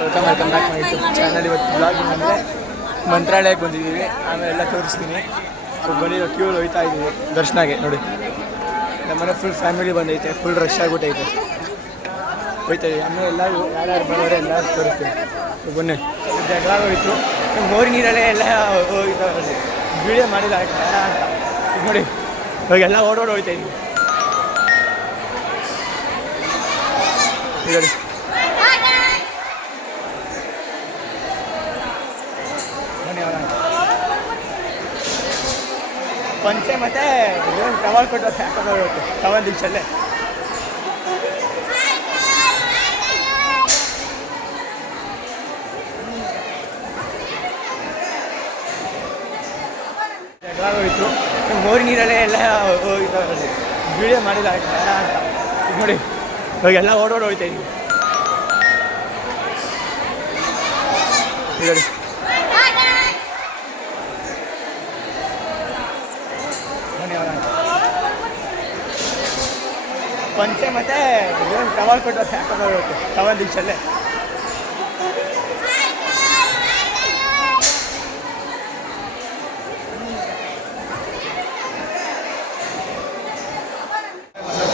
Welcome back my YouTube channel. ಇವತ್ತು blogging ಅಂದರೆ ಮಂತ್ರಾಲಯಕ್ಕೆ ಬಂದಿದ್ದೀವಿ. ಆಮೇಲೆ ಎಲ್ಲ ತೋರಿಸ್ತೀನಿ. ಬಂದಿರೋ ಕ್ಯೂ ಹೋಯ್ತಾ ಇದ್ದೀವಿ ದರ್ಶನಕ್ಕೆ. ನೋಡಿ ನಮ್ಮನೆ ಫುಲ್ ಫ್ಯಾಮಿಲಿ ಬಂದೈತೆ, ಫುಲ್ ರಶ್ ಆಗಿಬಿಟ್ಟೈತೆ. ಹೋಯ್ತಾ ಇದ್ದೀವಿ. ಆಮೇಲೆ ಎಲ್ಲರೂ ಯಾರ್ಯಾರು ಬಂದವರೆ ಎಲ್ಲರೂ ತೋರಿಸ್ತೀನಿ. ಬನ್ನಿ. ಜಗಳ ಹೋಯ್ತು, ಮೋರಿ ನೀರಲ್ಲೇ ಎಲ್ಲ ಹೋಯ್ತಾ ವೀಡಿಯೋ ಮಾಡಿಲ್ಲ ಅಂತ ನೋಡಿ. ಇವಾಗೆಲ್ಲ ಓಡೋಡಿ ಹೋಯ್ತಾ ಇದ್ದೀವಿ. ನೋಡಿ ಪಂಚೆ ಮತ್ತೆ ಟವಲ್ ಕೊಟ್ಟು ಹಾಕೋಬೇಕು. ಟವಲ್ ದಿವಸಲ್ಲೇ ಜಗಳ ಹೋಯ್ತು, ಮೋರಿ ನೀರಲ್ಲೇ ಎಲ್ಲ ಹೋಯ್ತಾ ವೀಡಿಯೋ ಮಾಡಿಲ್ಲ ಅಂತ ನೋಡಿ. ಇವಾಗೆಲ್ಲ ಓಡೋಡಿ ಹೋಯ್ತಾ ಇದ್ದೀವಿ. ನೋಡಿ ಪಂಚೆ ಮತ್ತೆ ಟವಲ್ ಕೊಟ್ಟು ಹಾಕೋಬೇಕು. ಟವಲ್ ದಿವಸಲ್ಲೇ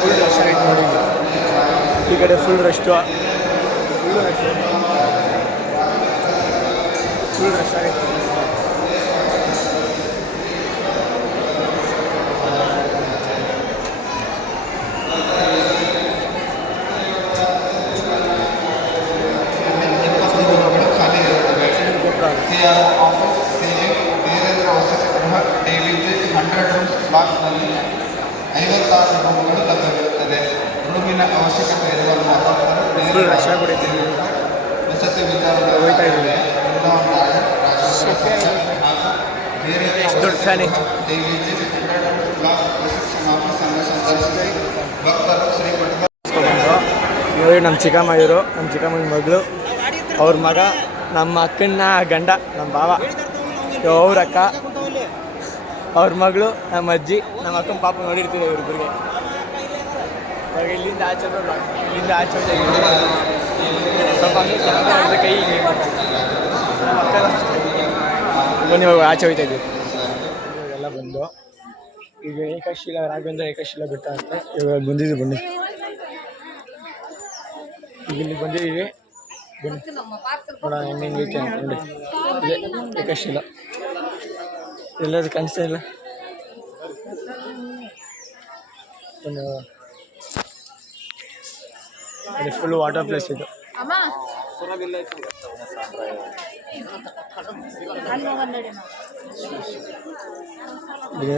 ಫುಲ್ ರಶ್ ಆಗಿದೆ ನೋಡಿ. ಈ ಕಡೆ ಫುಲ್ ರಶ್ಟು, ಫುಲ್ ರಶ್ ಆಗೈತೆ. ವೀರೇಂದ್ರ ವಸತಿ ಗೃಹ ಡಿವಿಜಿ 100 ರೂಮ್ಸ್ ಬ್ಲಾಕ್ನಲ್ಲಿ 56 ರೂಮ್ಗಳು ಲಭ್ಯವಿರುತ್ತದೆ. ರೂಮಿನ ಅವಶ್ಯಕತೆ ಇರುವ ವಸತಿ ವಿಚಾರದಲ್ಲಿ DVG 100 rooms block reception office ಅನ್ನು ಸಂದರ್ಶಿಸಿ ಭಕ್ತರು ಶ್ರೀಮಠದ ನೋಡಿ. ನಮ್ಮ ಚಿಕ್ಕಮ್ಮ ಇವರು, ನಮ್ಮ ಚಿಕ್ಕಮ್ಮನ ಮಗಳು, ಅವ್ರ ಮಗ, ನಮ್ಮ ಅಕ್ಕನ ಗಂಡ, ನಮ್ಮ ಬಾವ, ಅವ್ರ ಅಕ್ಕ, ಅವ್ರ ಮಗಳು, ನಮ್ಮ ಅಜ್ಜಿ, ನಮ್ಮ ಅಕ್ಕನ ಪಾಪ ನೋಡಿರ್ತೀವಿ ಇವ್ರಿಬ್ರಿಗೆ. ಇವಾಗ ಇಲ್ಲಿಂದ ಆಚೆ ಸ್ವಲ್ಪ ಹಂಗೆ ಕೈ ಹಿಂಗೆ ನಮ್ಮ ಅಕ್ಕ ಬನ್ನಿ. ಇವಾಗ ಆಚೆ ಹೋಯ್ತಾ ಇದ್ದೀವಿ. ಇವಾಗೆಲ್ಲ ಬಂದು ಈಗ ಏಕಶಿಲ ರಾಘವೇಂದ್ರ ಏಕಶಿಲ ಬಿಟ್ಟ ಅಂತ ಇವಾಗ ಬಂದಿದ್ದೀವಿ. ಬನ್ನಿ, ಈಗ ಇಲ್ಲಿ ಬಂದಿದ್ದೀವಿ. ನೋಡೋಣ ಹೆಂಗೈತೆ ಅಂದ್ಕೊಂಡು. ಇದೆ ಏಕಶಿಲ. ಎಲ್ಲರೂ ಕಾಣಿಸ್ತಾ ಇಲ್ಲ. ಇದು ಫುಲ್ ವಾಟರ್ ಪ್ಲೇಸ್. ಇದು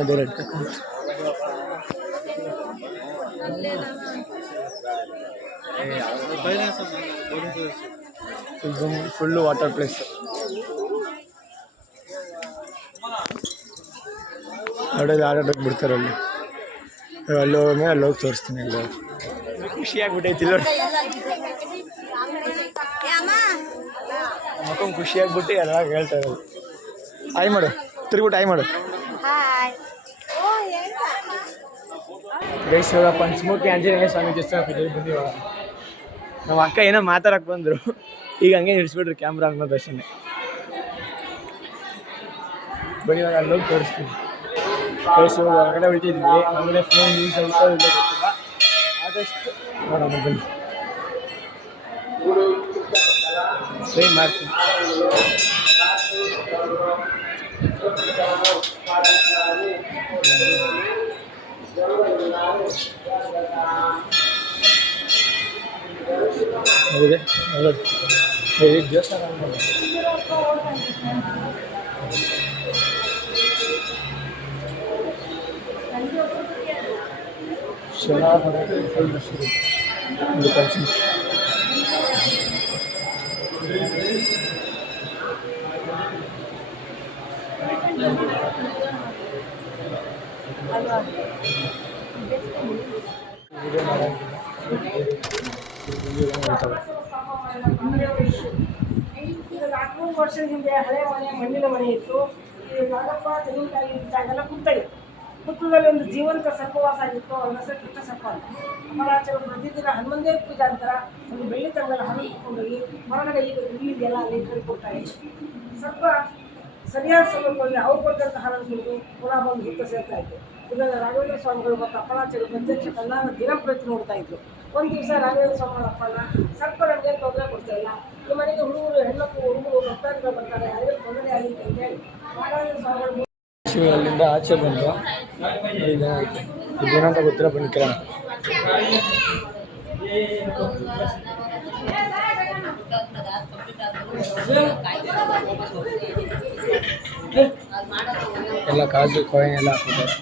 ಬೇರೆ ಇದು ಫುಲ್ಲು ವಾಟರ್ ಪ್ಲೇಸ್. ನೋಡೋದು ಆಡೋದಕ್ಕೆ ಬಿಡ್ತಾರೆ ಅಲ್ಲಿ. ಅಲ್ಲಿ ಹೋಗಿ ಅಲ್ಲಿ ಹೋಗಿ ತೋರಿಸ್ತೀನಿ. ಅಲ್ಲಿ ಖುಷಿಯಾಗ್ಬಿಟ್ಟೈತಿ ನೋಡಿ. ಮಕ್ಕಳು ಖುಷಿಯಾಗ್ಬಿಟ್ಟು ಎಲ್ಲ ಹೇಳ್ತಾ ಇರೋದು. ಆಯ್ ಮಾಡು, ತಿರುಗ್ಬಿಟ್ಟು ಆಯ್ ಮಾಡು. ಗೈಸ್, ಇವಾಗ ಪಂಚಮುಖಿ ಆಂಜನೇಯ ಸ್ವಾಮಿ ದೇವಸ್ಥಾನಕ್ಕೆ ಬಂದಿವಾಗ ನಮ್ಮ ಅಕ್ಕ ಏನೋ ಮಾತಾಡಕ್ಕೆ ಬಂದರು. ಈಗ ಹಂಗೆ ನಿಲ್ಲಿಸ್ಬಿಟ್ರು ಕ್ಯಾಮ್ರಾ ಅನ್ನೋ ದರ್ಶನ. ಬನ್ನಿ, ಇವಾಗ ಅಲ್ಲಿ ಹೋಗಿ ತೋರಿಸ್ತೀನಿ. ಗೈಸ್, ಹೊರಗಡೆ ಹೊಳಿತಿದ್ವಿ. ಆಮೇಲೆ ಫೋನ್ ಯೂಸ್ ಆಗುತ್ತೋ ಇಲ್ಲ ಗೊತ್ತಿಲ್ಲ. ಆದಷ್ಟು ನೋಡೋಣ ಬನ್ನಿ, ಟ್ರೈ ಮಾಡ್ತೀನಿ. ಇದೆ ದೇವಸ್ಥಾನ ವರ್ಷದ ಹಿಂದೆ ಹಳೆ ಮನೆ ಮಣ್ಣಿನ ಮನೆ ಇತ್ತು. ಈ ನಾಗಪ್ಪ ತೆಂಗಿನಕಾಯಿ ಜಾಗೆಲ್ಲ ಕುಂತಾಯಿತ್ತು. ಹುತ್ತದಲ್ಲಿ ಒಂದು ಜೀವಂತ ಸರ್ಪವಾಸ ಆಗಿತ್ತು. ಅವನ ಹೆಸರು ಕೃಷ್ಣ ಸರ್ಪ ಅಂತ. ಅಪರಾಚರು ಪ್ರತಿದಿನ ಹನುಮಂದೇವ ಪೂಜಾ ಅಂತರ ಒಂದು ಬೆಳ್ಳಿ ತಂಗದ ಹಣ್ಣು ಇಟ್ಕೊಂಡೋಗಿ ಹೊರಗಡೆ ಈಗ ಇಲ್ಲಿದೆಲ್ಲ ಅಲ್ಲಿ ಕೊಡ್ತಾರೆ. ಸರ್ಪ ಸರಿಯಾದ ಸಮಯದಲ್ಲಿ ಅವ್ರು ಕೊಟ್ಟಂಥ ಹಣ್ಣನ್ನು ಕುಡಿದು ಪುನಃ ಬಂದು ಹುತ್ತ ಸೇರ್ತಾ ಇತ್ತು. ಇದನ್ನು ರಾಘವೇಂದ್ರ ಸ್ವಾಮಿಗಳು ಮತ್ತು ಅಪರಾಚರು ಪ್ರತ್ಯಕ್ಷ ಕಣ್ಣಾಗ ದಿನಂಪ್ರತಿ ನೋಡ್ತಾ ಇದ್ರು. ಒಂದು ದಿವಸ ರಾಘವೇಂದ್ರ ಸ್ವಾಮಿಗಳ ಅಪ್ಪನ ಸರ್ಪ ನಮಗೆ ತೊಂದರೆ ಕೊಡ್ತಾ ಇಲ್ಲ, ಈ ಮನೆಗೆ ಹುಡುಗರು ಹೆಣ್ಣು ಹುಡುಗರು ಭಕ್ತಾದಿಗಳು ಬರ್ತಾರೆ, ಅದರಲ್ಲಿ ತೊಂದರೆ ಆಗಿತ್ತು ಅಂತೇಳಿ ರಾಘವೇಂದ್ರ ಸ್ವಾಮಿಗಳು ಅಲ್ಲಿಂದ ಆಚೆ ಬಂದು ಇದೇನಂತ ಗೊತ್ತಿಲ್ಲ, ಬನ್ನಿ ಕೇಳೋಣ. ಎಲ್ಲ ಕಾಜು ಕಾಯಿನ್ ಎಲ್ಲ ಹಾಕ್ತಾರೆ.